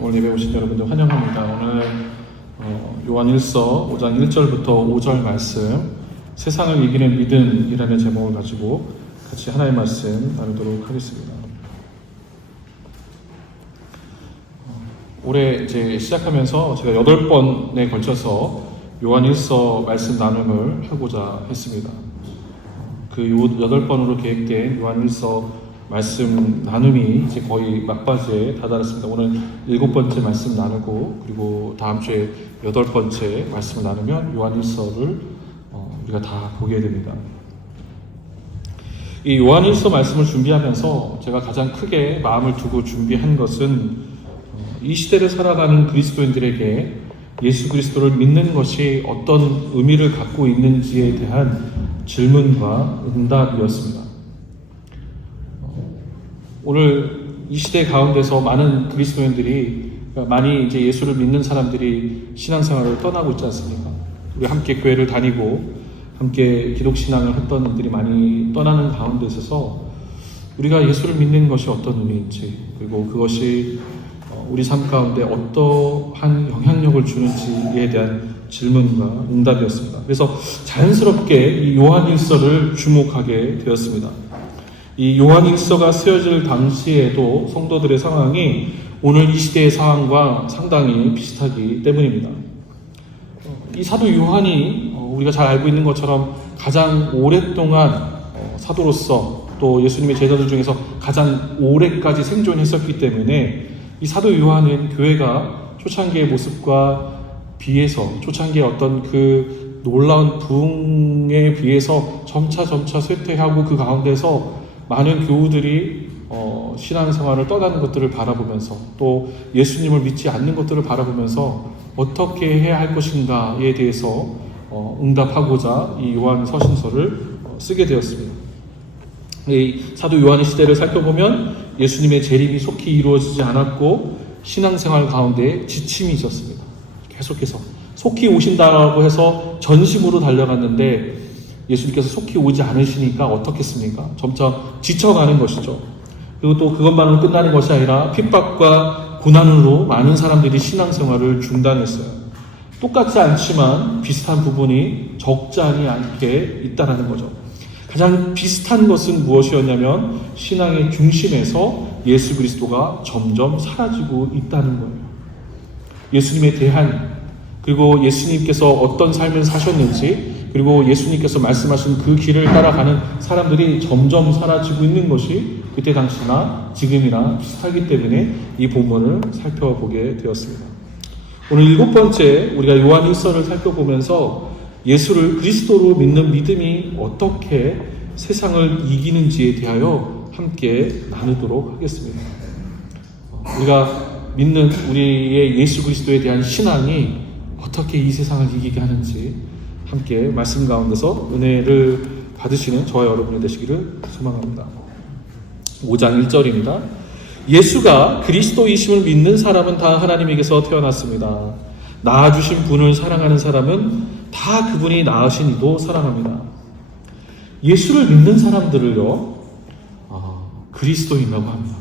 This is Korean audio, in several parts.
오늘 예배 오신 여러분들 환영합니다. 오늘 요한일서 5장 1절부터 5절 말씀, 세상을 이기는 믿음이라는 제목을 가지고 같이 하나의 말씀 나누도록 하겠습니다. 올해 이제 시작하면서 제가 8번에 걸쳐서 요한일서 말씀 나눔을 하고자 했습니다. 그 8번으로 계획된 요한일서 말씀 나눔이 이제 거의 막바지에 다다랐습니다. 오늘 7번째 말씀 나누고, 그리고 다음 주에 8번째 말씀을 나누면 요한일서를 우리가 다 보게 됩니다. 이 요한일서 말씀을 준비하면서 제가 가장 크게 마음을 두고 준비한 것은 이 시대를 살아가는 그리스도인들에게 예수 그리스도를 믿는 것이 어떤 의미를 갖고 있는지에 대한 질문과 응답이었습니다. 오늘 이 시대 가운데서 많은 그리스도인들이, 많이 이제 예수를 믿는 사람들이 신앙생활을 떠나고 있지 않습니까? 우리 함께 교회를 다니고 함께 기독신앙을 했던 분들이 많이 떠나는 가운데 있어서 우리가 예수를 믿는 것이 어떤 의미인지, 그리고 그것이 우리 삶 가운데 어떠한 영향력을 주는지에 대한 질문과 응답이었습니다. 그래서 자연스럽게 이 요한일서를 주목하게 되었습니다. 이 요한일서가 쓰여질 당시에도 성도들의 상황이 오늘 이 시대의 상황과 상당히 비슷하기 때문입니다. 이 사도 요한이 우리가 잘 알고 있는 것처럼 가장 오랫동안 사도로서 또 예수님의 제자들 중에서 가장 오래까지 생존했었기 때문에 이 사도 요한은 교회가 초창기의 모습과 비해서, 초창기의 어떤 그 놀라운 부흥에 비해서 점차 쇠퇴하고 그 가운데서 많은 교우들이 신앙생활을 떠나는 것들을 바라보면서, 또 예수님을 믿지 않는 것들을 바라보면서 어떻게 해야 할 것인가에 대해서 응답하고자 이 요한 서신서를 쓰게 되었습니다. 이 사도 요한의 시대를 살펴보면 예수님의 재림이 속히 이루어지지 않았고 신앙생활 가운데 지침이 있었습니다. 계속해서 속히 오신다고 해서 전심으로 달려갔는데 예수님께서 속히 오지 않으시니까 어떻겠습니까? 점점 지쳐가는 것이죠. 그리고 또 그것만으로 끝나는 것이 아니라 핍박과 고난으로 많은 사람들이 신앙생활을 중단했어요. 똑같지 않지만 비슷한 부분이 적지 않게 있다는 거죠. 가장 비슷한 것은 무엇이었냐면 신앙의 중심에서 예수 그리스도가 점점 사라지고 있다는 거예요. 예수님에 대한, 그리고 예수님께서 어떤 삶을 사셨는지, 그리고 예수님께서 말씀하신 그 길을 따라가는 사람들이 점점 사라지고 있는 것이 그때 당시나 지금이나 비슷하기 때문에 이 본문을 살펴보게 되었습니다. 오늘 7번째 우리가 요한일서를 살펴보면서 예수를 그리스도로 믿는 믿음이 어떻게 세상을 이기는지에 대하여 함께 나누도록 하겠습니다. 우리가 믿는 우리의 예수 그리스도에 대한 신앙이 어떻게 이 세상을 이기게 하는지 함께 말씀 가운데서 은혜를 받으시는 저와 여러분이 되시기를 소망합니다. 5장 1절입니다. 예수가 그리스도이심을 믿는 사람은 다 하나님에게서 태어났습니다. 낳아주신 분을 사랑하는 사람은 다 그분이 낳으신 이도 사랑합니다. 예수를 믿는 사람들을요, 그리스도인이라고 합니다.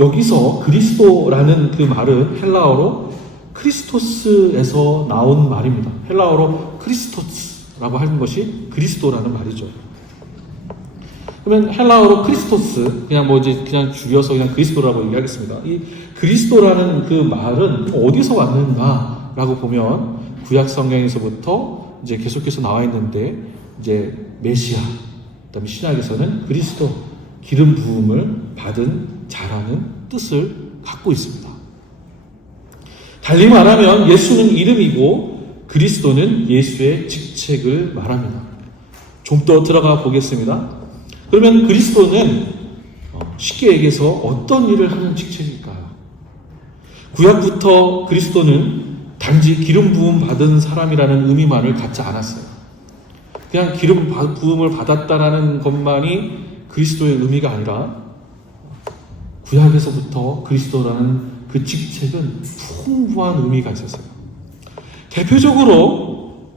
여기서 그리스도라는 그 말은 헬라어로 크리스토스에서 나온 말입니다. 헬라어로 크리스토스라고 하는 것이 그리스도라는 말이죠. 그러면 헬라어로 크리스토스, 그냥 줄여서 그냥 그리스도라고 얘기하겠습니다. 이 그리스도라는 그 말은 어디서 왔는가라고 보면 구약 성경에서부터 이제 계속해서 나와 있는데, 이제 메시아, 그다음에 신약에서는 그리스도, 기름 부음을 받은 자라는 뜻을 갖고 있습니다. 달리 말하면 예수는 이름이고 그리스도는 예수의 직책을 말합니다. 좀 더 들어가 보겠습니다. 그러면 그리스도는 쉽게 얘기해서 어떤 일을 하는 직책일까요? 구약부터 그리스도는 단지 기름 부음 받은 사람이라는 의미만을 갖지 않았어요. 그냥 기름 부음을 받았다라는 것만이 그리스도의 의미가 아니라 구약에서부터 그리스도라는 그 직책은 풍부한 의미가 있었어요. 대표적으로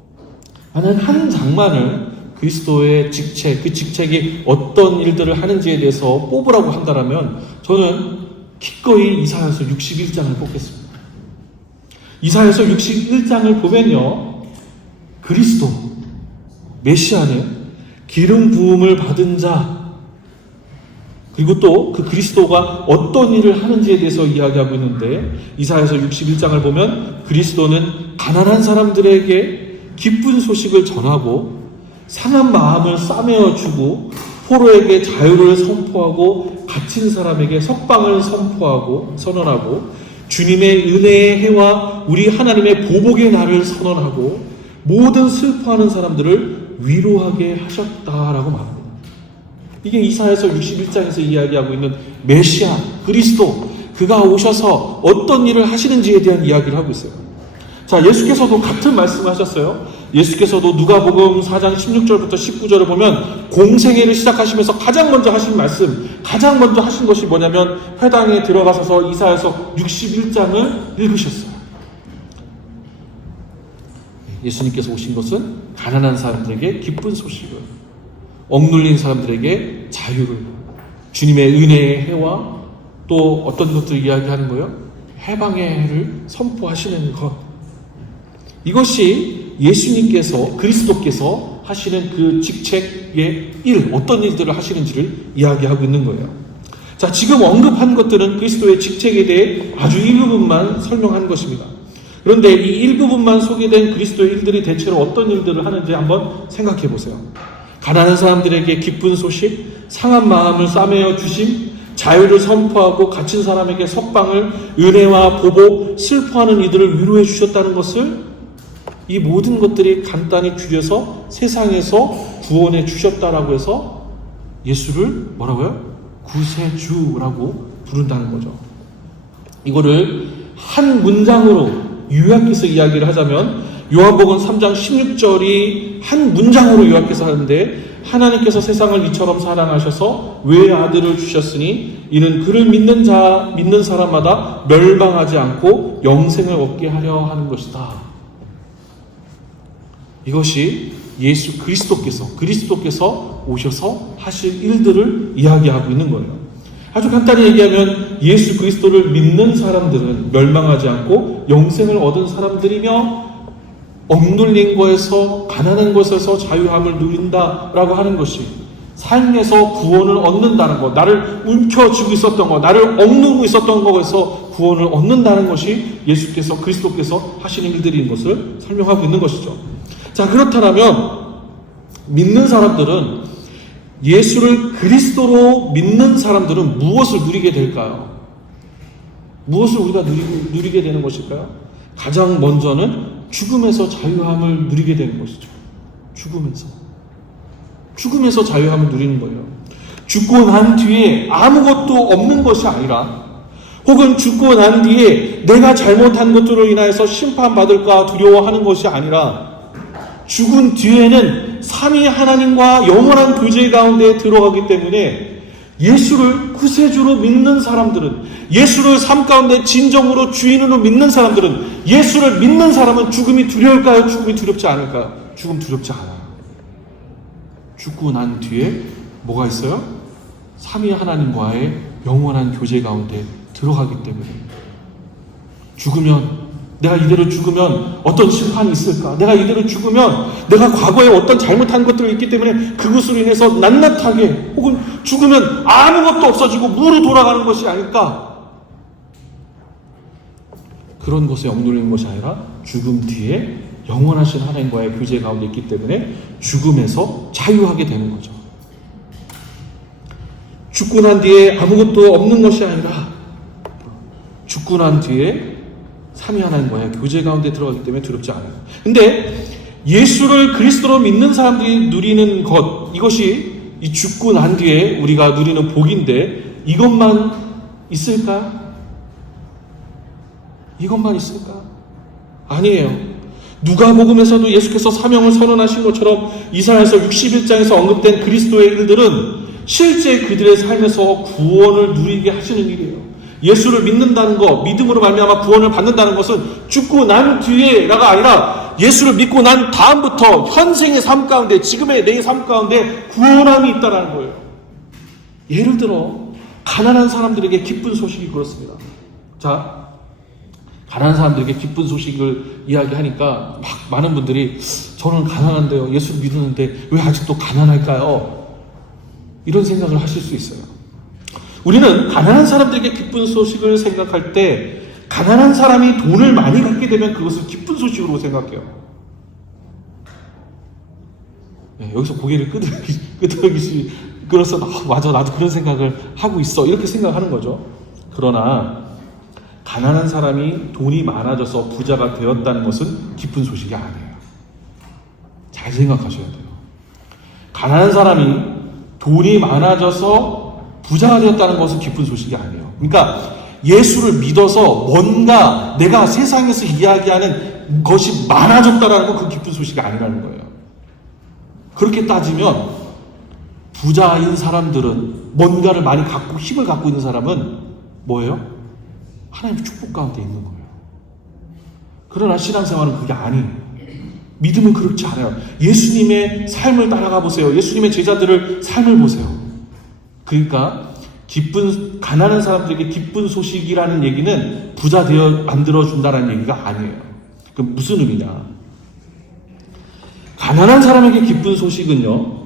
한 장만을 그리스도의 직책, 그 직책이 어떤 일들을 하는지에 대해서 뽑으라고 한다면 저는 기꺼이 이사야서 61장을 뽑겠습니다. 이사야서 61장을 보면요, 그리스도, 메시아는 기름 부음을 받은 자, 그리고 또 그 그리스도가 어떤 일을 하는지에 대해서 이야기하고 있는데, 이사야서 61장을 보면 그리스도는 가난한 사람들에게 기쁜 소식을 전하고 상한 마음을 싸매어 주고 포로에게 자유를 선포하고 갇힌 사람에게 석방을 선언하고 주님의 은혜의 해와 우리 하나님의 보복의 날을 선언하고 모든 슬퍼하는 사람들을 위로하게 하셨다라고 말합니다. 이게 이사야서 61장에서 이야기하고 있는 메시아, 그리스도, 그가 오셔서 어떤 일을 하시는지에 대한 이야기를 하고 있어요. 자, 예수께서도 같은 말씀을 하셨어요. 예수께서도 누가복음 4장 16절부터 19절을 보면 공생애를 시작하시면서 가장 먼저 하신 말씀, 가장 먼저 하신 것이 뭐냐면 회당에 들어가셔서 이사야서 61장을 읽으셨어요. 예수님께서 오신 것은 가난한 사람들에게 기쁜 소식을, 억눌린 사람들에게 자유를, 주님의 은혜의 해와 또 어떤 것들을 이야기하는 거예요? 해방의 해를 선포하시는 것. 이것이 예수님께서, 그리스도께서 하시는 그 직책의 일, 어떤 일들을 하시는지를 이야기하고 있는 거예요. 자, 지금 언급한 것들은 그리스도의 직책에 대해 아주 일부분만 설명한 것입니다. 그런데 이 일부분만 소개된 그리스도의 일들이 대체로 어떤 일들을 하는지 한번 생각해 보세요. 가난한 사람들에게 기쁜 소식, 상한 마음을 싸매어 주심, 자유를 선포하고 갇힌 사람에게 석방을, 은혜와 보복, 슬퍼하는 이들을 위로해 주셨다는 것을, 이 모든 것들이 간단히 줄여서 세상에서 구원해 주셨다라고 해서 예수를 뭐라고요? 구세주라고 부른다는 거죠. 이거를 한 문장으로 요약해서 이야기를 하자면 요한복음 3장 16절이 한 문장으로 요약해서 하는데, 하나님께서 세상을 이처럼 사랑하셔서 외아들을 주셨으니 이는 그를 믿는 사람마다 멸망하지 않고 영생을 얻게 하려 하는 것이다. 이것이 예수 그리스도께서 오셔서 하실 일들을 이야기하고 있는 거예요. 아주 간단히 얘기하면 예수 그리스도를 믿는 사람들은 멸망하지 않고 영생을 얻은 사람들이며 억눌린 것에서, 가난한 것에서 자유함을 누린다라고 하는 것이, 삶에서 구원을 얻는다는 것, 나를 움켜쥐고 있었던 것, 나를 억누르고 있었던 것에서 구원을 얻는다는 것이 예수께서, 그리스도께서 하시는 일들인 것을 설명하고 있는 것이죠. 자, 그렇다면 믿는 사람들은, 예수를 그리스도로 믿는 사람들은 무엇을 누리게 될까요? 무엇을 우리가 누리게 되는 것일까요? 가장 먼저는 죽음에서 자유함을 누리게 되는 것이죠. 죽음에서 자유함을 누리는 거예요. 죽고 난 뒤에 아무것도 없는 것이 아니라, 혹은 죽고 난 뒤에 내가 잘못한 것들로 인하여서 심판받을까 두려워하는 것이 아니라, 죽은 뒤에는 삼위 하나님과 영원한 교제 가운데 들어가기 때문에 예수를 구세주로 믿는 사람들은, 예수를 삶 가운데 진정으로 주인으로 믿는 사람들은, 예수를 믿는 사람은 죽음이 두려울까요? 죽음이 두렵지 않을까요? 죽음 두렵지 않아요. 죽고 난 뒤에 뭐가 있어요? 삼위 하나님과의 영원한 교제 가운데 들어가기 때문에. 내가 이대로 죽으면 어떤 심판이 있을까? 내가 이대로 죽으면 내가 과거에 어떤 잘못한 것들이 있기 때문에 그것으로 인해서 낱낱하게, 혹은 죽으면 아무것도 없어지고 무로 돌아가는 것이 아닐까? 그런 것에 억눌리는 것이 아니라 죽음 뒤에 영원하신 하나님과의 교제 가운데 있기 때문에 죽음에서 자유하게 되는 거죠. 죽고 난 뒤에 아무것도 없는 것이 아니라 죽고 난 뒤에 삼위 하나님과의 교제 가운데 들어가기 때문에 두렵지 않아요. 근데 예수를 그리스도로 믿는 사람들이 누리는 것, 이것이 이 죽고 난 뒤에 우리가 누리는 복인데, 이것만 있을까? 아니에요. 누가복음에서도 예수께서 사명을 선언하신 것처럼 이사야서 61장에서 언급된 그리스도의 일들은 실제 그들의 삶에서 구원을 누리게 하시는 일이에요. 예수를 믿는다는 것, 믿음으로 말미암아 구원을 받는다는 것은 죽고 난 뒤에가 아니라 예수를 믿고 난 다음부터 현생의 삶 가운데, 지금의 내 삶 가운데 구원함이 있다는 거예요. 예를 들어 가난한 사람들에게 기쁜 소식이 그렇습니다. 자, 가난한 사람들에게 기쁜 소식을 이야기하니까 막 많은 분들이 저는 가난한데요, 예수를 믿었는데 왜 아직도 가난할까요? 이런 생각을 하실 수 있어요. 우리는 가난한 사람들에게 기쁜 소식을 생각할 때 가난한 사람이 돈을 많이 갖게 되면 그것을 기쁜 소식으로 생각해요. 네, 여기서 고개를 끄덕이시 그래서 맞아, 나도 그런 생각을 하고 있어, 이렇게 생각하는 거죠. 그러나 가난한 사람이 돈이 많아져서 부자가 되었다는 것은 기쁜 소식이 아니에요. 잘 생각하셔야 돼요. 가난한 사람이 돈이 많아져서 부자가 되었다는 것은 기쁜 소식이 아니에요. 그러니까 예수를 믿어서 뭔가 내가 세상에서 이야기하는 것이 많아졌다는 건 그 기쁜 소식이 아니라는 거예요. 그렇게 따지면 부자인 사람들은, 뭔가를 많이 갖고 힘을 갖고 있는 사람은 뭐예요? 하나님의 축복 가운데 있는 거예요. 그러나 신앙생활은 그게 아니에요. 믿음은 그렇지 않아요. 예수님의 삶을 따라가 보세요. 예수님의 제자들을 삶을 보세요. 그러니까 가난한 사람들에게 기쁜 소식이라는 얘기는 부자 되어 만들어준다는 얘기가 아니에요. 그럼 무슨 의미냐? 가난한 사람에게 기쁜 소식은요,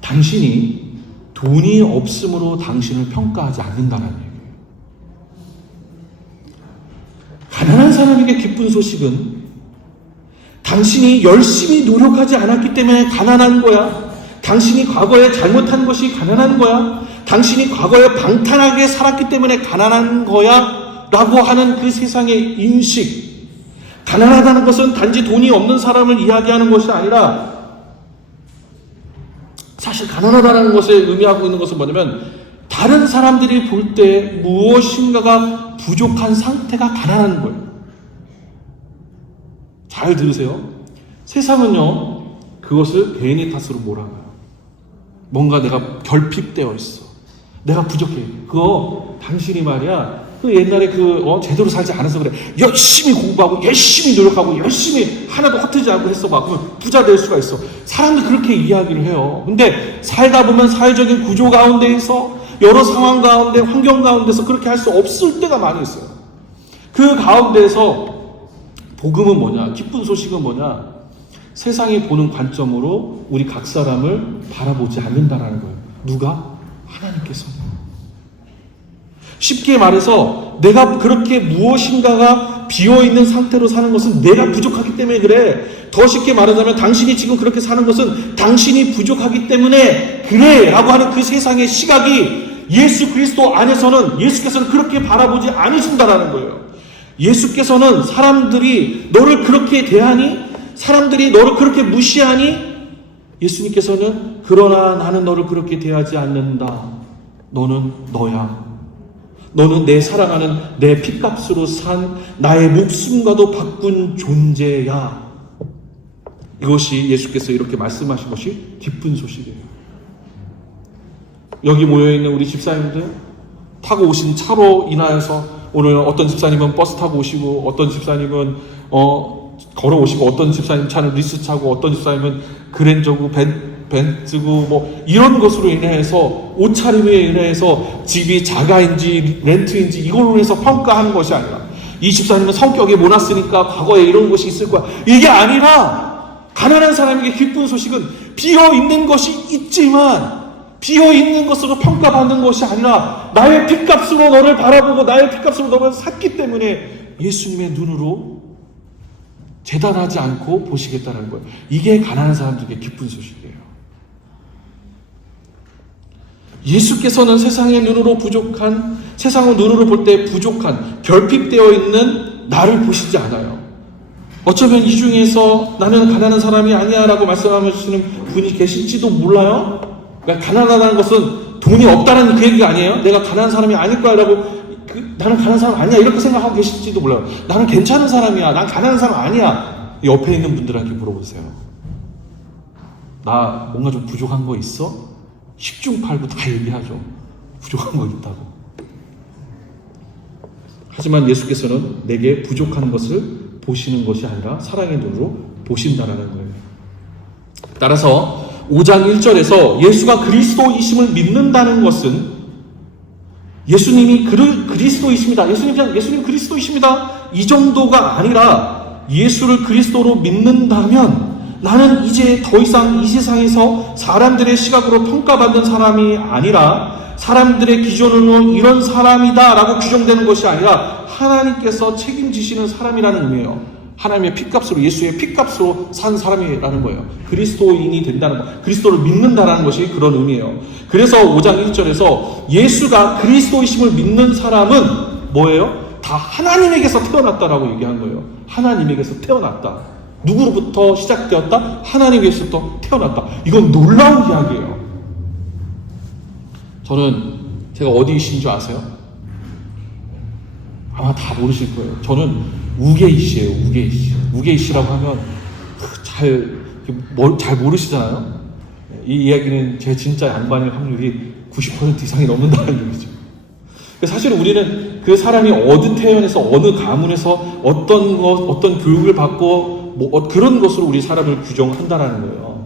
당신이 돈이 없음으로 당신을 평가하지 않는다는 얘기예요. 가난한 사람에게 기쁜 소식은 당신이 열심히 노력하지 않았기 때문에 가난한 거야. 당신이 과거에 잘못한 것이 가난한 거야. 당신이 과거에 방탕하게 살았기 때문에 가난한 거야 라고 하는 그 세상의 인식. 가난하다는 것은 단지 돈이 없는 사람을 이야기하는 것이 아니라, 사실 가난하다는 것에 의미하고 있는 것은 뭐냐면 다른 사람들이 볼 때 무엇인가가 부족한 상태가 가난한 거예요. 잘 들으세요. 세상은요, 그것을 개인의 탓으로 몰아가요. 뭔가 내가 결핍되어 있어, 내가 부족해, 그거 당신이 말이야 그 옛날에 제대로 살지 않아서 그래. 열심히 공부하고 열심히 노력하고 열심히 하나도 허트지 않고 했어 봐. 그러면 부자 될 수가 있어. 사람들 그렇게 이야기를 해요. 근데 살다 보면 사회적인 구조 가운데에서, 여러 상황 가운데, 환경 가운데서 그렇게 할 수 없을 때가 많이 있어요. 그 가운데서 복음은 뭐냐? 기쁜 소식은 뭐냐? 세상이 보는 관점으로 우리 각 사람을 바라보지 않는다라는 거예요. 누가? 하나님께서. 쉽게 말해서 내가 그렇게 무엇인가가 비어있는 상태로 사는 것은 내가 부족하기 때문에 그래. 더 쉽게 말하자면 당신이 지금 그렇게 사는 것은 당신이 부족하기 때문에 그래 라고 하는 그 세상의 시각이 예수 그리스도 안에서는, 예수께서는 그렇게 바라보지 않으신다라는 거예요. 예수께서는 사람들이 너를 그렇게 대하니, 사람들이 너를 그렇게 무시하니, 예수님께서는 그러나 나는 너를 그렇게 대하지 않는다. 너는 너야. 너는 내 사랑하는 내 핏값으로 산 나의 목숨과도 바꾼 존재야. 이것이 예수께서 이렇게 말씀하신 것이 기쁜 소식이에요. 여기 모여있는 우리 집사님들, 타고 오신 차로 인하여서, 오늘 어떤 집사님은 버스 타고 오시고, 어떤 집사님은 걸어오시고, 어떤 집사님 차는 리스 차고, 어떤 집사님은 그랜저고 벤츠고 뭐 이런 것으로 인해서, 옷차림에 인해서 집이 자가인지 렌트인지 이걸로 해서 평가하는 것이 아니라, 이 집사님은 성격이 모났으니까 과거에 이런 것이 있을 거야, 이게 아니라, 가난한 사람에게 기쁜 소식은 비어있는 것이 있지만 비어있는 것으로 평가받는 것이 아니라 나의 핏값으로 너를 바라보고 나의 핏값으로 너를 샀기 때문에 예수님의 눈으로 재단하지 않고 보시겠다는 거예요. 이게 가난한 사람들에게 기쁜 소식이에요. 예수께서는 세상의 눈으로 부족한, 세상의 눈으로 볼 때 부족한, 결핍되어 있는 나를 보시지 않아요. 어쩌면 이 중에서 나는 가난한 사람이 아니야 라고 말씀하시는 분이 계실지도 몰라요. 그러니까 가난하다는 것은 돈이 없다는 그 얘기가 아니에요. 내가 가난한 사람이 아닐 거야 라고, 나는 가난한 사람 아니야 이렇게 생각하고 계실지도 몰라요. 나는 괜찮은 사람이야, 난 가난한 사람 아니야. 옆에 있는 분들한테 물어보세요. 나 뭔가 좀 부족한 거 있어? 10중 8구 다 얘기하죠. 부족한 거 있다고. 하지만 예수께서는 내게 부족한 것을 보시는 것이 아니라 사랑의 눈으로 보신다라는 거예요. 따라서 5장 1절에서 예수가 그리스도이심을 믿는다는 것은 예수님이 그리스도이십니다. 예수님 그리스도이십니다. 이 정도가 아니라 예수를 그리스도로 믿는다면 나는 이제 더 이상 이 세상에서 사람들의 시각으로 평가받는 사람이 아니라 사람들의 기준으로 이런 사람이다라고 규정되는 것이 아니라 하나님께서 책임지시는 사람이라는 의미예요. 하나님의 피값으로, 예수의 피값으로 산 사람이라는 거예요. 그리스도인이 된다는 것, 그리스도를 믿는다라는 것이 그런 의미예요. 그래서 5장 1절에서 예수가 그리스도이심을 믿는 사람은 뭐예요? 다 하나님에게서 태어났다라고 얘기한 거예요. 하나님에게서 태어났다. 누구로부터 시작되었다? 하나님에게서 태어났다. 이건 놀라운 이야기예요. 제가 어디이신 줄 아세요? 아마 다 모르실 거예요. 저는 우게이시예요. 우게이시라고 하면 잘 모르시잖아요. 이 이야기는 제 진짜 양반일 확률이 90% 이상이 넘는다는 얘기죠. 사실 우리는 그 사람이 어느 태어나서 어느 가문에서 어떤 교육을 받고 그런 것으로 우리 사람을 규정한다라는 거예요.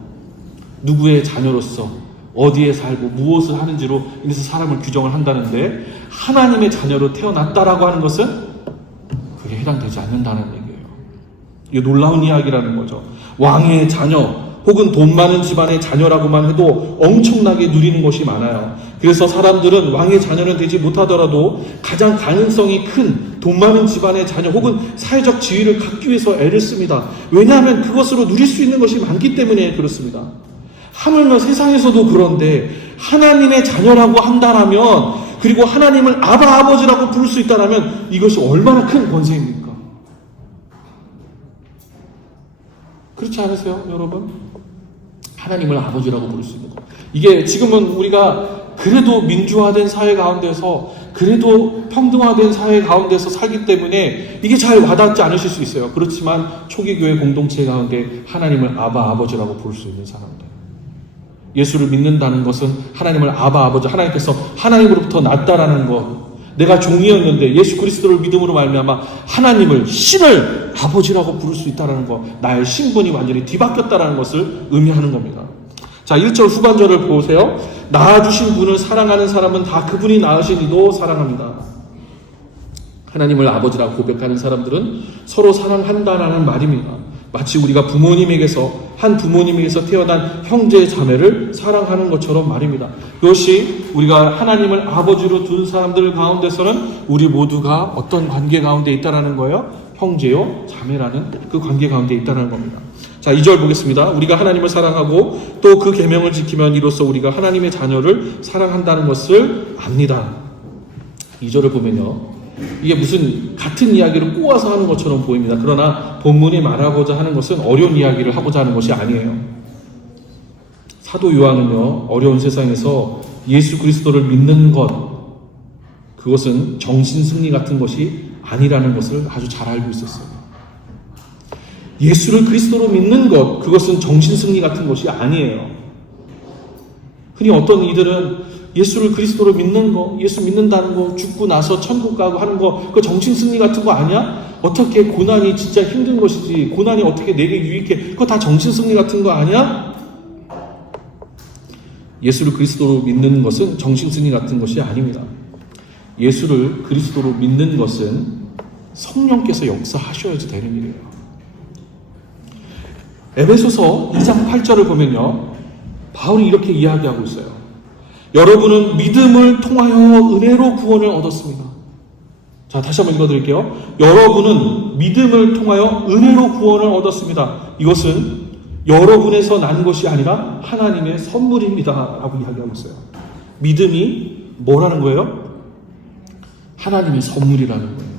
누구의 자녀로서 어디에 살고 무엇을 하는지로 인해서 사람을 규정을 한다는데 하나님의 자녀로 태어났다라고 하는 것은 그게 해당되지 않는다는 얘기예요. 이게 놀라운 이야기라는 거죠. 왕의 자녀 혹은 돈 많은 집안의 자녀라고만 해도 엄청나게 누리는 것이 많아요. 그래서 사람들은 왕의 자녀는 되지 못하더라도 가장 가능성이 큰 돈 많은 집안의 자녀 혹은 사회적 지위를 갖기 위해서 애를 씁니다. 왜냐하면 그것으로 누릴 수 있는 것이 많기 때문에 그렇습니다. 하물며 세상에서도 그런데 하나님의 자녀라고 한다라면, 그리고 하나님을 아버지라고 부를 수 있다라면 이것이 얼마나 큰 권세입니까? 그렇지 않으세요, 여러분? 하나님을 아버지라고 부를 수 있는 것. 이게 지금은 우리가 그래도 민주화된 사회 가운데서, 그래도 평등화된 사회 가운데서 살기 때문에 이게 잘 와닿지 않으실 수 있어요. 그렇지만 초기 교회 공동체 가운데 하나님을 아버지라고 부를 수 있는 사람들, 예수를 믿는다는 것은 하나님을 아버지, 하나님께서 하나님으로부터 났다라는 것, 내가 종이었는데 예수 그리스도를 믿음으로 말미암아 하나님을, 신을 아버지라고 부를 수 있다는 것, 나의 신분이 완전히 뒤바뀌었다는 것을 의미하는 겁니다. 자, 1절 후반절을 보세요. 낳아주신 분을 사랑하는 사람은 다 그분이 낳으신 이도 사랑합니다. 하나님을 아버지라고 고백하는 사람들은 서로 사랑한다라는 말입니다. 마치 우리가 한 부모님에게서 태어난 형제 자매를 사랑하는 것처럼 말입니다. 그것이 우리가 하나님을 아버지로 둔 사람들 가운데서는 우리 모두가 어떤 관계 가운데 있다라는 거예요? 형제요 자매라는 그 관계 가운데 있다는 겁니다. 자, 2절 보겠습니다. 우리가 하나님을 사랑하고 또 그 계명을 지키면 이로써 우리가 하나님의 자녀를 사랑한다는 것을 압니다. 2절을 보면요, 이게 무슨 같은 이야기를 꼬아서 하는 것처럼 보입니다. 그러나 본문이 말하고자 하는 것은 어려운 이야기를 하고자 하는 것이 아니에요. 사도 요한은요, 어려운 세상에서 예수 그리스도를 믿는 것, 그것은 정신승리 같은 것이 아니라는 것을 아주 잘 알고 있었어요. 예수를 그리스도로 믿는 것, 그것은 정신승리 같은 것이 아니에요. 흔히 어떤 이들은 예수를 그리스도로 믿는 거, 예수 믿는다는 거, 죽고 나서 천국 가고 하는 거, 그 정신승리 같은 거 아니야? 어떻게 고난이 진짜 힘든 것이지, 고난이 어떻게 내게 유익해, 그거 다 정신승리 같은 거 아니야? 예수를 그리스도로 믿는 것은 정신승리 같은 것이 아닙니다. 예수를 그리스도로 믿는 것은 성령께서 역사하셔야지 되는 일이에요. 에베소서 2장 8절을 보면요, 바울이 이렇게 이야기하고 있어요. 여러분은 믿음을 통하여 은혜로 구원을 얻었습니다. 자, 다시 한번 읽어드릴게요. 여러분은 믿음을 통하여 은혜로 구원을 얻었습니다. 이것은 여러분에서 난 것이 아니라 하나님의 선물입니다 라고 이야기하고 있어요. 믿음이 뭐라는 거예요? 하나님의 선물이라는 거예요.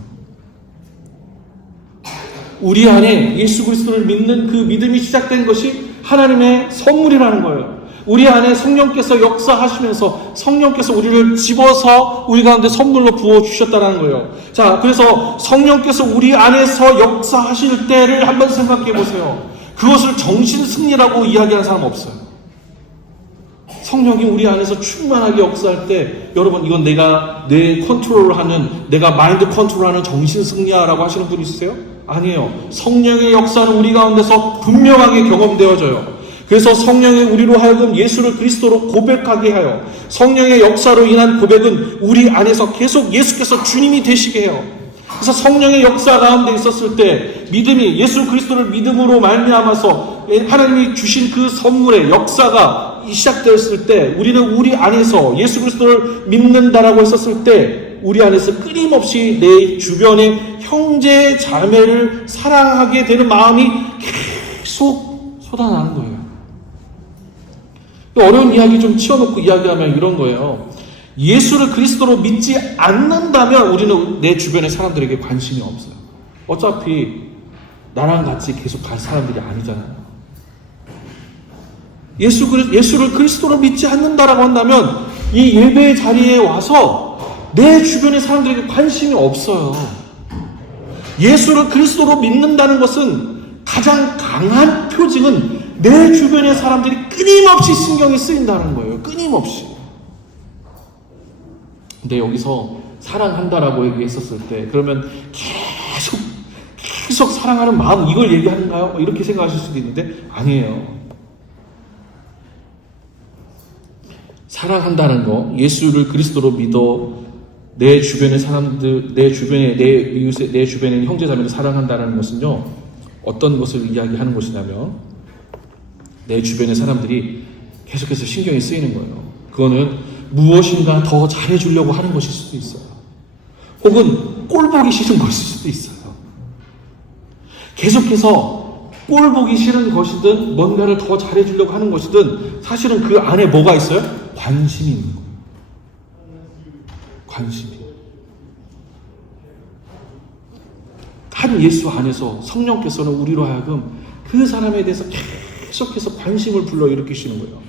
우리 안에 예수 그리스도를 믿는 그 믿음이 시작된 것이 하나님의 선물이라는 거예요. 우리 안에 성령께서 역사하시면서 성령께서 우리를 집어서 우리 가운데 선물로 부어주셨다는 거예요. 자, 그래서 성령께서 우리 안에서 역사하실 때를 한번 생각해 보세요. 그것을 정신승리라고 이야기하는 사람 없어요. 성령이 우리 안에서 충만하게 역사할 때, 여러분, 이건 내가 뇌 컨트롤하는, 내가 마인드 컨트롤하는 정신승리야라고 하시는 분 있으세요? 아니에요. 성령의 역사는 우리 가운데서 분명하게 경험되어져요. 그래서 성령의 우리로 하여금 예수를 그리스도로 고백하게 하여 성령의 역사로 인한 고백은 우리 안에서 계속 예수께서 주님이 되시게 해요. 그래서 성령의 역사 가운데 있었을 때 믿음이 예수 그리스도를 믿음으로 말미암아서 하나님이 주신 그 선물의 역사가 시작되었을 때 우리는 우리 안에서 예수 그리스도를 믿는다라고 했었을 때 우리 안에서 끊임없이 내 주변의 형제 자매를 사랑하게 되는 마음이 계속 쏟아나는 거예요. 어려운 이야기 좀 치워놓고 이야기하면 이런 거예요. 예수를 그리스도로 믿지 않는다면 우리는 내 주변의 사람들에게 관심이 없어요. 어차피 나랑 같이 계속 갈 사람들이 아니잖아요. 예수를 그리스도로 믿지 않는다라고 한다면 이 예배의 자리에 와서 내 주변의 사람들에게 관심이 없어요. 예수를 그리스도로 믿는다는 것은 가장 강한 표징은 내 주변의 사람들이 끊임없이 신경이 쓰인다는 거예요. 끊임없이. 근데 여기서 사랑한다라고 얘기했었을 때 그러면 계속 사랑하는 마음 이걸 얘기하는가요? 이렇게 생각하실 수도 있는데 아니에요. 사랑한다는 거, 예수를 그리스도로 믿어 내 주변의 사람들, 내 주변의 내 이웃의 내 주변의 형제자매를 사랑한다는 것은요 어떤 것을 이야기하는 것이냐면 내 주변의 사람들이 계속해서 신경이 쓰이는 거예요. 그거는 무엇인가 더 잘해주려고 하는 것일 수도 있어요. 혹은 꼴 보기 싫은 것일 수도 있어요. 계속해서 꼴 보기 싫은 것이든 뭔가를 더 잘해주려고 하는 것이든 사실은 그 안에 뭐가 있어요? 관심이 있는 거예요. 관심이. 한 예수 안에서 성령께서는 우리로 하여금 그 사람에 대해서 계속해서 관심을 불러일으키시는 거예요.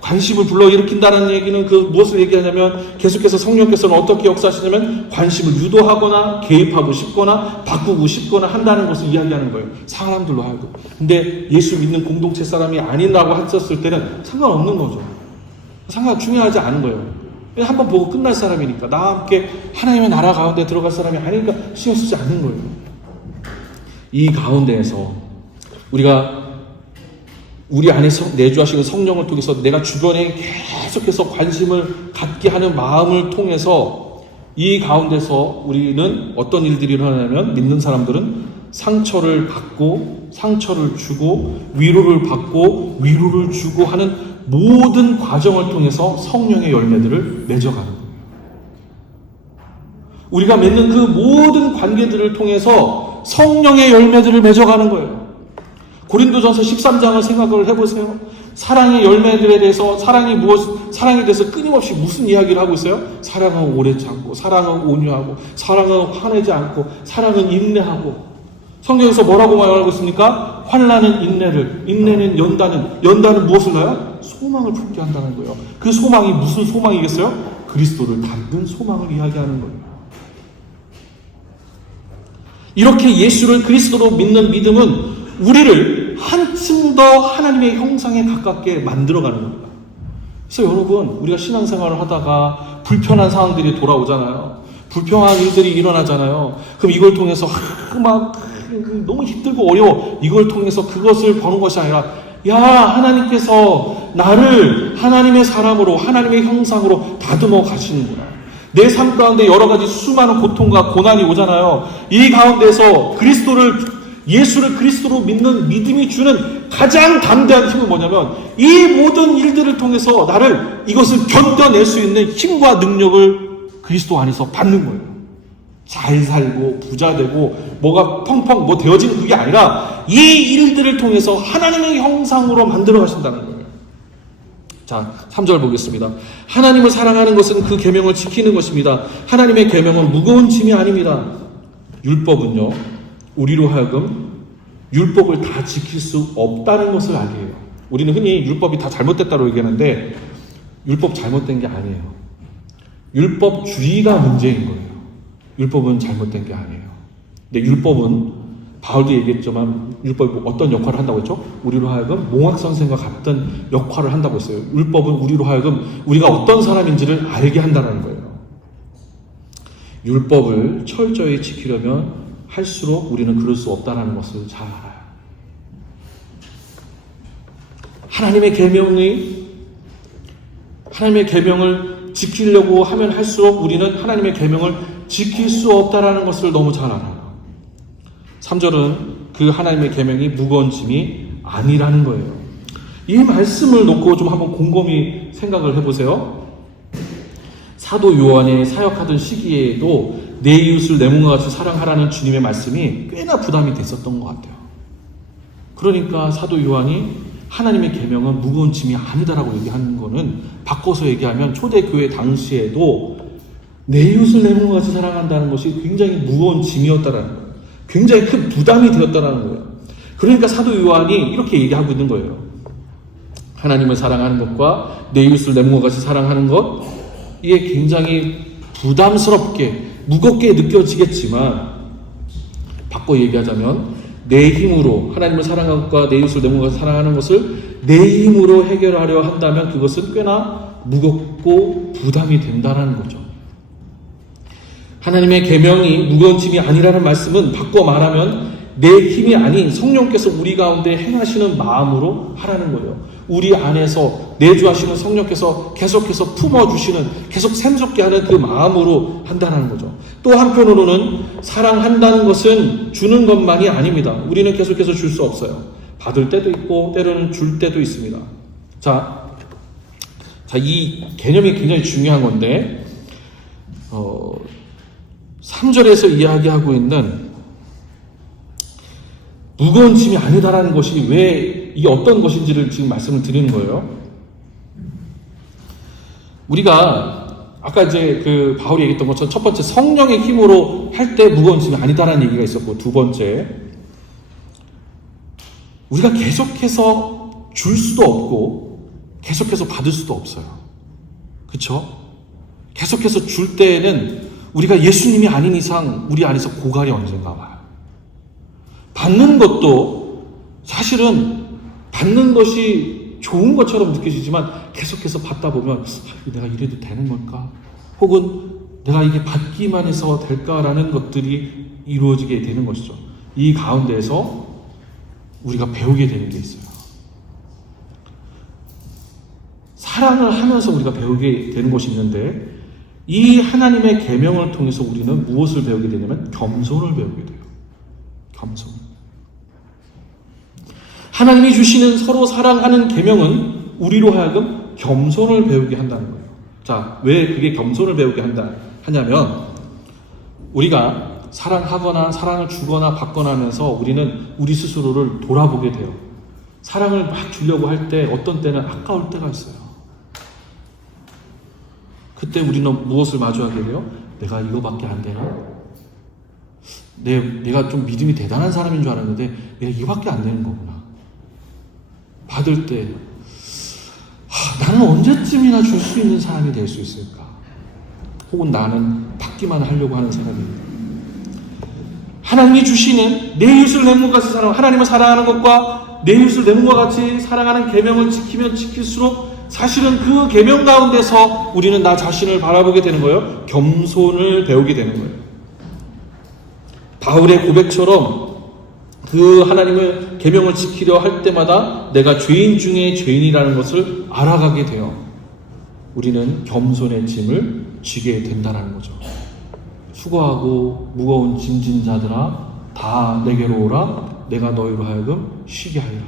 관심을 불러일으킨다는 얘기는 그 무엇을 얘기하냐면 계속해서 성령께서는 어떻게 역사하시냐면 관심을 유도하거나 개입하고 싶거나 바꾸고 싶거나 한다는 것을 이야기하는 거예요. 사람들로 하여금. 근데 예수 믿는 공동체 사람이 아니라고 했었을 때는 상관없는 거죠. 중요하지 않은 거예요. 한번 보고 끝날 사람이니까 나와 함께 하나님의 나라 가운데 들어갈 사람이 아니니까 신경 쓰지 않는 거예요. 이 가운데에서 우리가 우리 안에 내주하시는 성령을 통해서 내가 주변에 계속해서 관심을 갖게 하는 마음을 통해서 이 가운데서 우리는 어떤 일들이 일어나냐면 믿는 사람들은 상처를 받고 상처를 주고 위로를 받고 위로를 주고 하는 모든 과정을 통해서 성령의 열매들을 맺어가는 거예요. 우리가 맺는 그 모든 관계들을 통해서 성령의 열매들을 맺어가는 거예요. 고린도전서 13장을 생각을 해보세요. 사랑의 열매들에 대해서 사랑에 대해서 끊임없이 무슨 이야기를 하고 있어요? 사랑은 오래 참고, 사랑은 온유하고, 사랑은 화내지 않고, 사랑은 인내하고. 성경에서 뭐라고 말하고 있습니까? 환난은 인내를, 인내는 연단은 무엇을 낳아요? 소망을 품게 한다는 거예요. 그 소망이 무슨 소망이겠어요? 그리스도를 닮는 소망을 이야기하는 거예요. 이렇게 예수를 그리스도로 믿는 믿음은 우리를 한층 더 하나님의 형상에 가깝게 만들어가는 겁니다. 그래서 여러분, 우리가 신앙생활을 하다가 불편한 상황들이 돌아오잖아요. 불평한 일들이 일어나잖아요. 그럼 이걸 통해서 너무 힘들고 어려워. 이걸 통해서 그것을 버는 것이 아니라 하나님께서 나를 하나님의 사람으로 하나님의 형상으로 다듬어 가시는구나. 내 삶 가운데 여러 가지 수많은 고통과 고난이 오잖아요. 이 가운데서 예수를 그리스도로 믿는 믿음이 주는 가장 담대한 힘은 뭐냐면 이 모든 일들을 통해서 이것을 견뎌낼 수 있는 힘과 능력을 그리스도 안에서 받는 거예요. 잘 살고 부자 되고 뭐가 펑펑 되어지는 그게 아니라 이 일들을 통해서 하나님의 형상으로 만들어 가신다는 거예요. 자, 3절 보겠습니다. 하나님을 사랑하는 것은 그 계명을 지키는 것입니다. 하나님의 계명은 무거운 짐이 아닙니다. 율법은요, 우리로 하여금 율법을 다 지킬 수 없다는 것을 알게 해요. 우리는 흔히 율법이 다 잘못됐다고 얘기하는데 율법 잘못된 게 아니에요. 율법주의가 문제인 거예요. 율법은 잘못된 게 아니에요. 근데 율법은 바울도 얘기했지만 율법이 어떤 역할을 한다고 했죠? 우리로 하여금 몽학선생과 같은 역할을 한다고 했어요. 율법은 우리로 하여금 우리가 어떤 사람인지를 알게 한다는 거예요. 율법을 철저히 지키려면 할수록 우리는 그럴 수 없다는 것을 잘 알아요. 하나님의 계명을 지키려고 하면 할수록 우리는 하나님의 계명을 지킬 수 없다라는 것을 너무 잘 알아요. 3절은 그 하나님의 계명이 무거운 짐이 아니라는 거예요. 이 말씀을 놓고 좀 한번 곰곰이 생각을 해보세요. 사도 요한이 사역하던 시기에도 내 이웃을 내 몸과 같이 사랑하라는 주님의 말씀이 꽤나 부담이 됐었던 것 같아요. 그러니까 사도 요한이 하나님의 계명은 무거운 짐이 아니다라고 얘기하는 거는 바꿔서 얘기하면 초대교회 당시에도 내 이웃을 내 몸과 같이 사랑한다는 것이 굉장히 무거운 짐이었다라는 거예요. 굉장히 큰 부담이 되었다라는 거예요. 그러니까 사도 요한이 이렇게 얘기하고 있는 거예요. 하나님을 사랑하는 것과 내 이웃을 내 몸과 같이 사랑하는 것, 이게 굉장히 부담스럽게 무겁게 느껴지겠지만 바꿔 얘기하자면 내 힘으로 하나님을 사랑하는 것과 내 이웃을 내 몸과 같이 사랑하는 것을 내 힘으로 해결하려 한다면 그것은 꽤나 무겁고 부담이 된다는 거죠. 하나님의 계명이 무거운 짐이 아니라는 말씀은 바꿔 말하면 내 힘이 아닌 성령께서 우리 가운데 행하시는 마음으로 하라는 거예요. 우리 안에서 내주하시는 성령께서 계속해서 품어주시는, 계속 샘솟게 하는 그 마음으로 한다는 거죠. 또 한편으로는 사랑한다는 것은 주는 것만이 아닙니다. 우리는 계속해서 줄 수 없어요. 받을 때도 있고 때로는 줄 때도 있습니다. 자, 이 개념이 굉장히 중요한 건데 3절에서 이야기하고 있는 무거운 짐이 아니다라는 것이 왜 이게 어떤 것인지를 지금 말씀을 드리는 거예요. 우리가 아까 이제 그 바울이 얘기했던 것처럼 첫 번째 성령의 힘으로 할 때 무거운 짐이 아니다라는 얘기가 있었고, 두 번째 우리가 계속해서 줄 수도 없고 계속해서 받을 수도 없어요. 그렇죠? 계속해서 줄 때에는 우리가 예수님이 아닌 이상 우리 안에서 고갈이 언젠가 와요. 받는 것도 사실은 받는 것이 좋은 것처럼 느껴지지만 계속해서 받다 보면 내가 이래도 되는 걸까? 혹은 내가 이게 받기만 해서 될까라는 것들이 이루어지게 되는 것이죠. 이 가운데에서 우리가 배우게 되는 게 있어요. 사랑을 하면서 우리가 배우게 되는 것이 있는데, 이 하나님의 계명을 통해서 우리는 무엇을 배우게 되냐면 겸손을 배우게 돼요. 겸손. 하나님이 주시는 서로 사랑하는 계명은 우리로 하여금 겸손을 배우게 한다는 거예요. 자, 왜 그게 겸손을 배우게 하냐면 우리가 사랑하거나 사랑을 주거나 받거나 하면서 우리는 우리 스스로를 돌아보게 돼요. 사랑을 막 주려고 할 때 어떤 때는 아까울 때가 있어요. 그때 우리는 무엇을 마주하게 돼요? 내가 이거밖에 안 되나? 내가 좀 믿음이 대단한 사람인 줄 알았는데 내가 이거밖에 안 되는 거구나. 받을 때 나는 언제쯤이나 줄 수 있는 사람이 될 수 있을까? 혹은 나는 받기만 하려고 하는 사람입니다. 하나님이 주시는 내 이웃을 내 몸과 같이 사랑, 하나님을 사랑하는 것과 내 이웃을 내 몸과 같이 사랑하는 계명을 지키면 지킬수록 사실은 그 계명 가운데서 우리는 나 자신을 바라보게 되는 거예요. 겸손을 배우게 되는 거예요. 바울의 고백처럼 그 하나님의 계명을 지키려 할 때마다 내가 죄인 중에 죄인이라는 것을 알아가게 돼요. 우리는 겸손의 짐을 지게 된다는 거죠. 수고하고 무거운 짐진 자들아 다 내게로 오라. 내가 너희로 하여금 쉬게 하리라.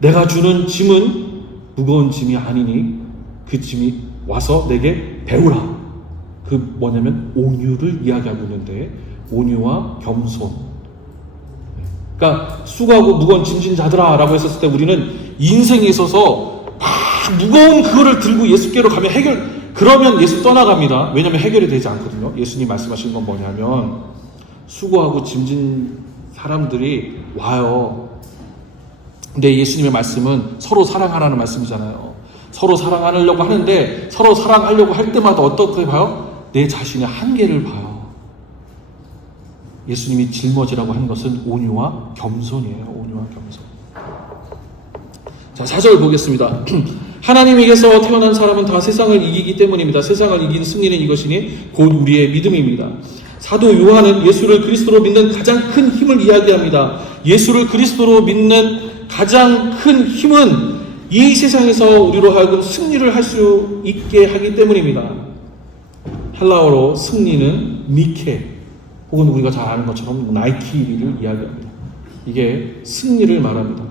내가 주는 짐은 무거운 짐이 아니니 그 짐이 와서 내게 배우라. 그 뭐냐면 온유를 이야기하고 있는데, 온유와 겸손. 그러니까 수고하고 무거운 짐진 자들아 라고 했었을 때 우리는 인생에 있어서 막 무거운 그거를 들고 예수께로 가면 그러면 예수 떠나갑니다. 왜냐하면 해결이 되지 않거든요. 예수님 말씀하신 건 뭐냐면 수고하고 짐진 사람들이 와요. 근데 예수님의 말씀은 서로 사랑하라는 말씀이잖아요. 서로 사랑하려고 하는데 서로 사랑하려고 할 때마다 어떻게 봐요? 내 자신의 한계를 봐요. 예수님이 짊어지라고 하는 것은 온유와 겸손이에요. 온유와 겸손. 자, 4절 보겠습니다. 하나님에게서 태어난 사람은 다 세상을 이기기 때문입니다. 세상을 이긴 승리는 이것이니 곧 우리의 믿음입니다. 사도 요한은 예수를 그리스도로 믿는 가장 큰 힘을 이야기합니다. 예수를 그리스도로 믿는 가장 큰 힘은 이 세상에서 우리로 하여금 승리를 할 수 있게 하기 때문입니다. 헬라어로 승리는 니케, 혹은 우리가 잘 아는 것처럼 나이키를 이야기합니다. 이게 승리를 말합니다.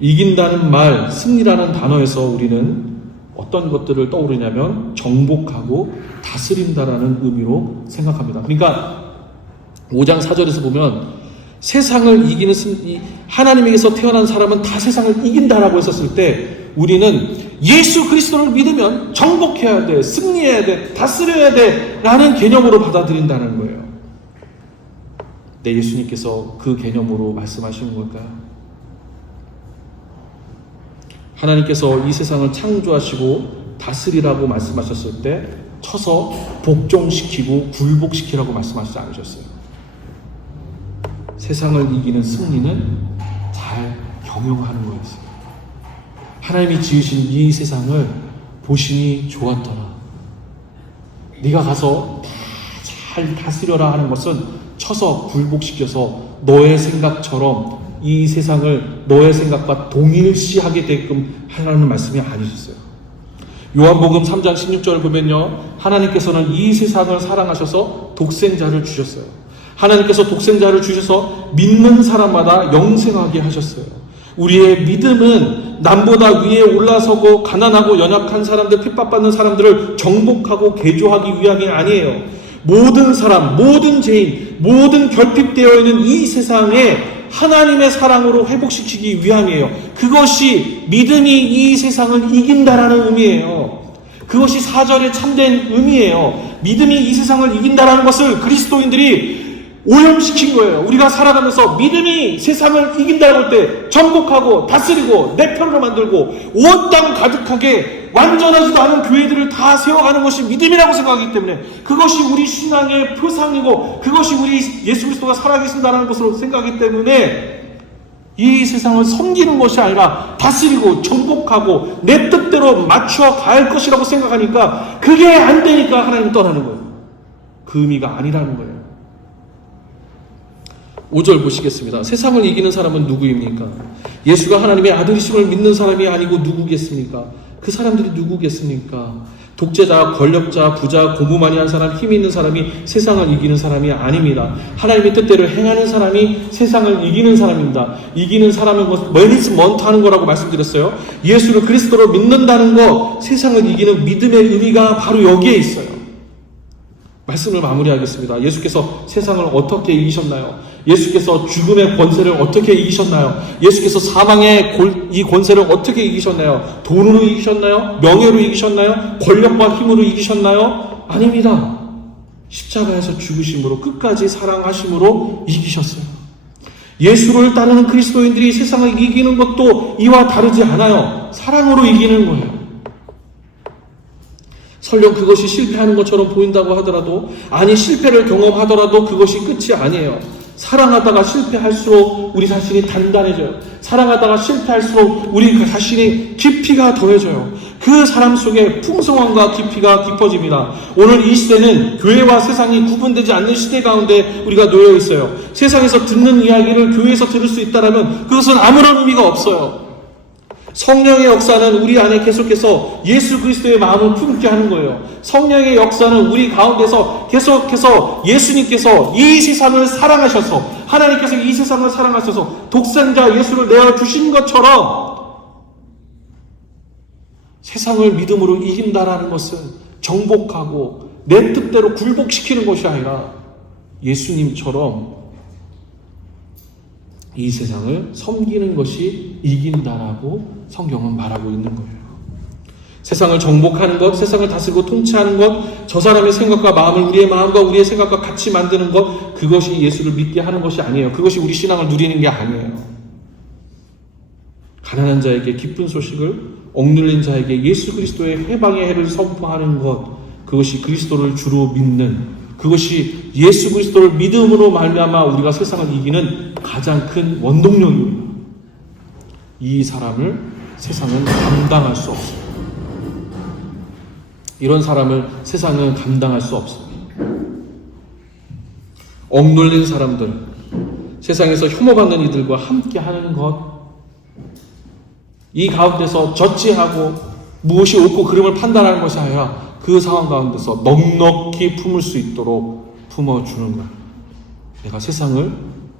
이긴다는 말, 승리라는 단어에서 우리는 어떤 것들을 떠오르냐면 정복하고 다스린다라는 의미로 생각합니다. 그러니까 5장 4절에서 보면 세상을 이기는 하나님에게서 태어난 사람은 다 세상을 이긴다라고 했었을 때 우리는 예수 그리스도를 믿으면 정복해야 돼, 승리해야 돼, 다스려야 돼 라는 개념으로 받아들인다는 거예요. 네, 예수님께서 그 개념으로 말씀하시는 걸까요? 하나님께서 이 세상을 창조하시고 다스리라고 말씀하셨을 때 쳐서 복종시키고 굴복시키라고 말씀하시지 않으셨어요. 세상을 이기는 승리는 잘 경영하는 거였어요. 하나님이 지으신 이 세상을 보시니 좋았더라. 네가 가서 다 잘 다스려라 하는 것은 쳐서 굴복시켜서 너의 생각처럼 이 세상을 너의 생각과 동일시하게 되게끔 하라는 말씀이 아니셨어요. 요한복음 3장 16절을 보면요, 하나님께서는 이 세상을 사랑하셔서 독생자를 주셨어요. 하나님께서 독생자를 주셔서 믿는 사람마다 영생하게 하셨어요. 우리의 믿음은 남보다 위에 올라서고 가난하고 연약한 사람들, 핍박받는 사람들을 정복하고 개조하기 위함이 아니에요. 모든 사람, 모든 죄인, 모든 결핍되어 있는 이 세상에 하나님의 사랑으로 회복시키기 위함이에요. 그것이 믿음이 이 세상을 이긴다라는 의미예요. 그것이 4절의 참된 의미예요. 믿음이 이 세상을 이긴다라는 것을 그리스도인들이 오염시킨 거예요. 우리가 살아가면서 믿음이 세상을 이긴다고 할 때 정복하고 다스리고 내 편으로 만들고 온 땅 가득하게 완전하지도 않은 교회들을 다 세워가는 것이 믿음이라고 생각하기 때문에 그것이 우리 신앙의 표상이고 그것이 우리 예수 그리스도가 살아계신다는 것으로 생각하기 때문에 이 세상을 섬기는 것이 아니라 다스리고 정복하고 내 뜻대로 맞춰 갈 것이라고 생각하니까 그게 안 되니까 하나님 떠나는 거예요. 그 의미가 아니라는 거예요. 5절 보시겠습니다. 세상을 이기는 사람은 누구입니까? 예수가 하나님의 아들이심을 믿는 사람이 아니고 누구겠습니까? 그 사람들이 누구겠습니까? 독재자, 권력자, 부자, 공부 많이 한 사람, 힘 있는 사람이 세상을 이기는 사람이 아닙니다. 하나님의 뜻대로 행하는 사람이 세상을 이기는 사람입니다. 이기는 사람은 멀리먼트 하는 거라고 말씀드렸어요. 예수를 그리스도로 믿는다는 것, 세상을 이기는 믿음의 의미가 바로 여기에 있어요. 말씀을 마무리하겠습니다. 예수께서 세상을 어떻게 이기셨나요? 예수께서 죽음의 권세를 어떻게 이기셨나요? 예수께서 사망의 이 권세를 어떻게 이기셨나요? 돈으로 이기셨나요? 명예로 이기셨나요? 권력과 힘으로 이기셨나요? 아닙니다. 십자가에서 죽으심으로 끝까지 사랑하심으로 이기셨어요. 예수를 따르는 그리스도인들이 세상을 이기는 것도 이와 다르지 않아요. 사랑으로 이기는 거예요. 설령 그것이 실패하는 것처럼 보인다고 하더라도, 아니 실패를 경험하더라도 그것이 끝이 아니에요. 사랑하다가 실패할수록 우리 자신이 단단해져요. 사랑하다가 실패할수록 우리 자신이 깊이가 더해져요. 그 사람 속에 풍성함과 깊이가 깊어집니다. 오늘 이 시대는 교회와 세상이 구분되지 않는 시대 가운데 우리가 놓여 있어요. 세상에서 듣는 이야기를 교회에서 들을 수 있다면 그것은 아무런 의미가 없어요. 성령의 역사는 우리 안에 계속해서 예수 그리스도의 마음을 품게 하는 거예요. 성령의 역사는 우리 가운데서 계속해서 예수님께서 이 세상을 사랑하셔서, 하나님께서 이 세상을 사랑하셔서 독생자 예수를 내어주신 것처럼 세상을 믿음으로 이긴다라는 것은 정복하고 내 뜻대로 굴복시키는 것이 아니라 예수님처럼 이 세상을 섬기는 것이 이긴다라고 성경은 말하고 있는 거예요. 세상을 정복하는 것, 세상을 다스리고 통치하는 것, 저 사람의 생각과 마음을 우리의 마음과 우리의 생각과 같이 만드는 것, 그것이 예수를 믿게 하는 것이 아니에요. 그것이 우리 신앙을 누리는 게 아니에요. 가난한 자에게 기쁜 소식을, 억눌린 자에게 예수 그리스도의 해방의 해를 선포하는 것, 그것이 그리스도를 주로 믿는, 그것이 예수 그리스도를 믿음으로 말미암아 우리가 세상을 이기는 가장 큰 원동력입니다. 이 사람을 세상은 감당할 수 없어요. 이런 사람을 세상은 감당할 수 없어요. 억눌린 사람들, 세상에서 혐오받는 이들과 함께 하는 것, 이 가운데서 저지하고 무엇이 옳고 그름을 판단하는 것이 아니라 그 상황 가운데서 넉넉히 품을 수 있도록 품어주는 것. 내가 세상을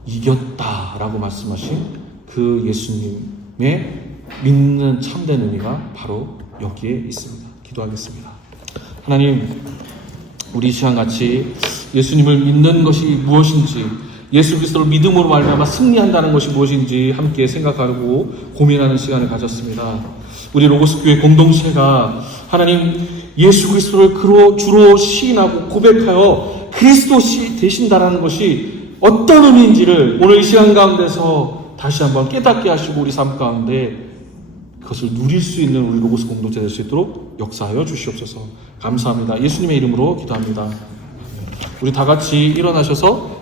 이겼다라고 말씀하신 그 예수님의 믿는 참된 의미가 바로 여기에 있습니다. 기도하겠습니다. 하나님, 우리 시간 같이 예수님을 믿는 것이 무엇인지, 예수 그리스도를 믿음으로 말미암아 승리한다는 것이 무엇인지 함께 생각하고 고민하는 시간을 가졌습니다. 우리 로고스 교회 공동체가 하나님 예수 그리스도를 주로 시인하고 고백하여 그리스도시 되신다라는 것이 어떤 의미인지를 오늘 이 시간 가운데서 다시 한번 깨닫게 하시고 우리 삶 가운데 그것을 누릴 수 있는 우리 로고스 공동체 될 수 있도록 역사하여 주시옵소서. 감사합니다. 예수님의 이름으로 기도합니다. 우리 다 같이 일어나셔서